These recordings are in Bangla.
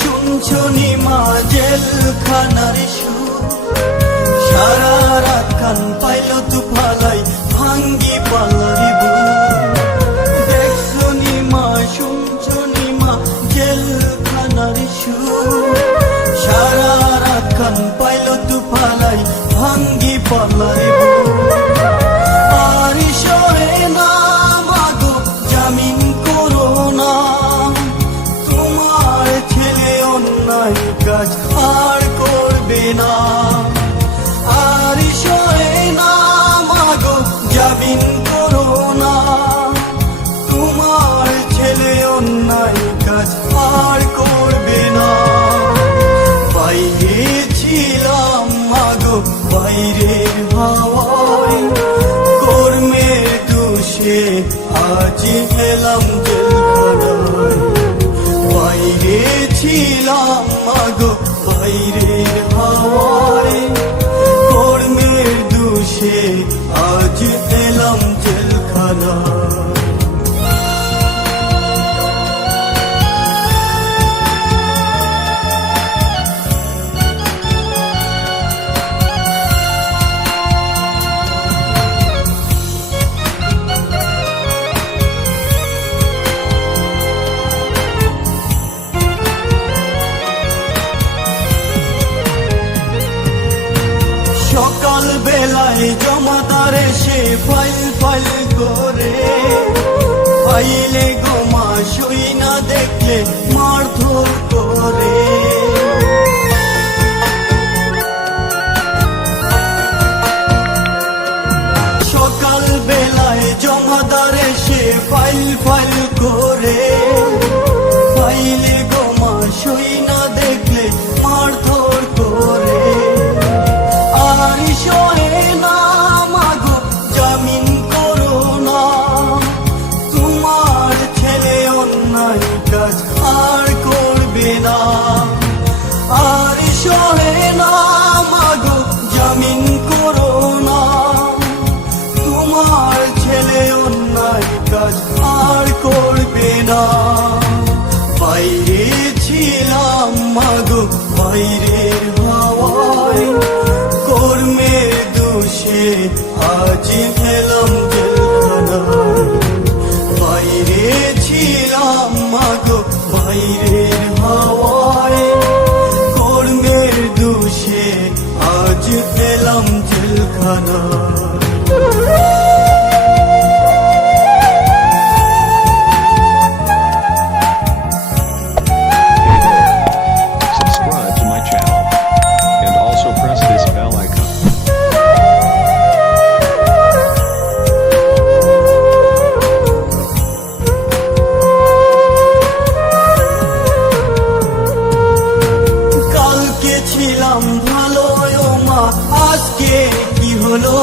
শুনছো নিমা জেলখানার সুর, সারা রাত কান পাইল তু ফালাই ভাঙ্গি পাল্লারি বুক। দেখছো নিমা শুনছো নিমা জেলখানার সুর, সারা রাত কান পাইল তু ফালাই ভাঙ্গি পাল্লারি বুক। আর সরে না মাগো জামিন করো না, তোমার ছেলে অন্যায় কাজ আর করবে না। আর সরে না মাগো জামিন করো না, তোমার ছেলে অন্যায় কাজ আর করবে না। বাইরে ছিলাম মাগো বাইরের হাওয়ায়, কর্মের দোষে আজ এলাম জেলখানায়। বাইরে ছিলাম মাগো বাইরের হাওয়ায়, কর্মের দোষে আজ এলাম জেলখানায়। সকাল বেলায় জমাদার এসে ফাইল ফাইল করে, ফাইলে গোমা সই না দেখলে মারধর করে। সকাল বেলায় জমাদার এসে ফাইল ফাইল করে, ফাইলে গোমা সই না দেখলে মারধর করে। আর সরে না মাগো জামিন করো না, তোমার ছেলে অন্যায় কাজ আর করবে না। আর সরে না মাগো জামিন করো না, তোমার ছেলে অন্যায় কাজ আর করবে না। বাইরে ছিলাম মাগো বাইরের হাওয়ায়, কর্মের দোষে আজ এলাম জেলখানায়। বাইরে ছিলাম মাগো বাইরের হাওয়ায়, কর্মের দোষে আজ এলাম জেলখানায়। Subscribe to my channel and also press this bell icon. কালকে ছিলাম ভালো ও মা, আজকে কি হলো?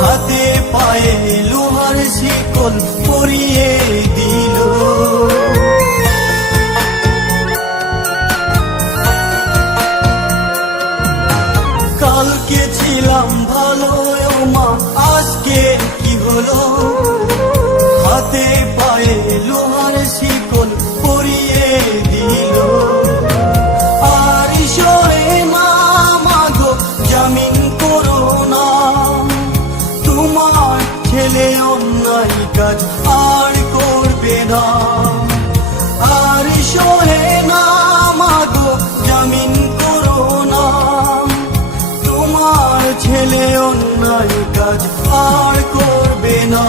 হাতে পায়ে লোহার শিকল পরিয়ে দিল। কালকে ছিলাম ভালো ও মা, আজকে কি হলো? হাতে পায়ে লোহার শিকল পরিয়ে দিল। আর সরে না মাগো জামিন করো না, তোমার ছেলে অন্যায় কাজ আর করবে না। আর সরে না মাগো জামিন করো না, তোমার ছেলে অন্যায় কাজ আর করবে না।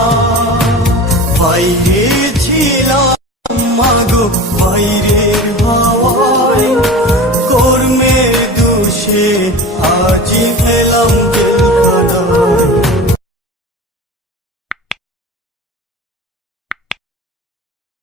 বাইরে ছিলাম মাগো বাইরের হাওয়ায়, কর্মের দোষে আজ এলাম